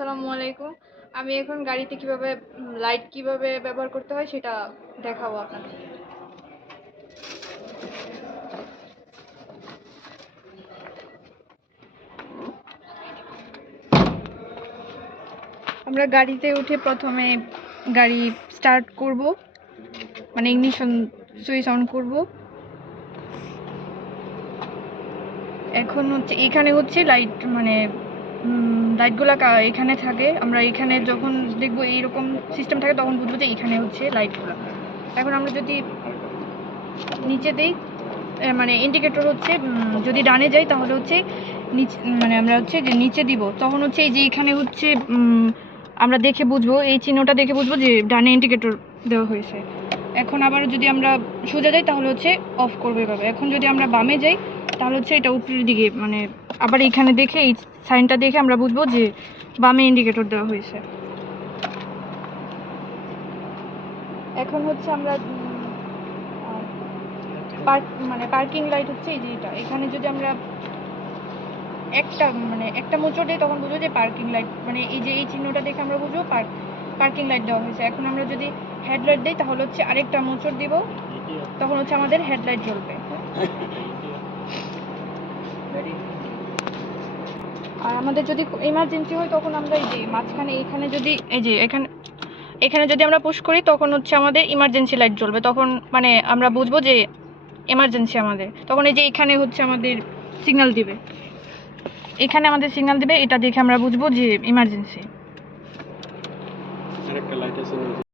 আসসালামু আলাইকুম। আমি এখন গাড়িতে কিভাবে লাইট কিভাবে ব্যবহার করতে হয় সেটা দেখাবো আপনাদের। আমরা গাড়িতে উঠে প্রথমে গাড়ি স্টার্ট করব, মানে ইগনিশন সুইচ অন করব। এখন হচ্ছে এখানে হচ্ছে লাইট, মানে লাইটগুলো এখানে থাকে। আমরা এখানে যখন দেখবো এইরকম সিস্টেম থাকে তখন বুঝবো যে এখানে হচ্ছে লাইটগুলো। এখন আমরা যদি নিচে দিই, মানে ইন্ডিকেটর হচ্ছে যদি ডানে যাই তাহলে হচ্ছে নিচে, মানে আমরা হচ্ছে যে নিচে দিব, তখন হচ্ছে এই যে এখানে হচ্ছে আমরা দেখে বুঝবো, এই চিহ্নটা দেখে বুঝবো যে ডানে ইন্ডিকেটর দেওয়া হয়েছে। এখন আবার যদি আমরা সোজা যাই তাহলে হচ্ছে অফ করবো এভাবে। এখন যদি আমরা বামে যাই তাহলে হচ্ছে এটা উপরের দিকে, মানে আবার এখানে দেখে এই সাইনটা দেখে আমরা বুঝবো যে বামে ইন্ডিকেটর দেওয়া হয়েছে। এখন হচ্ছে আমরা পার্কিং লাইট হচ্ছে এই যে এটা, এখানে যদি আমরা একটা মোচড় দিই তখন বুঝবো যে পার্কিং লাইট, মানে এই যে এই চিহ্নটা দেখে আমরা বুঝবো পার্কিং লাইট দেওয়া হয়েছে। এখন আমরা যদি হেডলাইট দিই তাহলে হচ্ছে আরেকটা মোচড় দিব, তখন হচ্ছে আমাদের হেডলাইট জ্বলবে। আর আমাদের যদি ইমার্জেন্সি হয় তখন আমরা এই যে মাঝখানে এখানে যদি এই যে এখানে যদি আমরা পুশ করি তখন হচ্ছে আমাদের ইমার্জেন্সি লাইট জ্বলবে। তখন মানে আমরা বুঝবো যে এমার্জেন্সি আমাদের, তখন এই যে এখানে হচ্ছে আমাদের সিগন্যাল দিবে, এখানে আমাদের সিগন্যাল দিবে, এটা দেখে আমরা বুঝবো যে ইমার্জেন্সি।